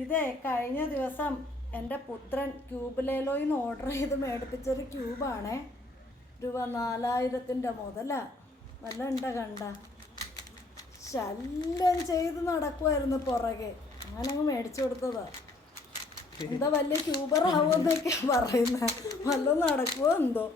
ഇതേ കഴിഞ്ഞ ദിവസം എൻ്റെ പുത്രൻ ക്യൂബിലേലോയിൽ നിന്ന് ഓർഡർ ചെയ്ത് മേടിപ്പിച്ചൊരു ക്യൂബാണേ. രൂപ 4000-ൻ്റെ മുതലാ. വല്ല ഉണ്ട കണ്ട ശല്യം ചെയ്ത് നടക്കുമായിരുന്നു പുറകെ. അങ്ങനെ അങ്ങ് മേടിച്ചു കൊടുത്തതാ. എന്താ വലിയ ക്യൂബറാവുമെന്നൊക്കെയാ പറയുന്നത്. വല്ലതും നടക്കുമോ എന്തോ.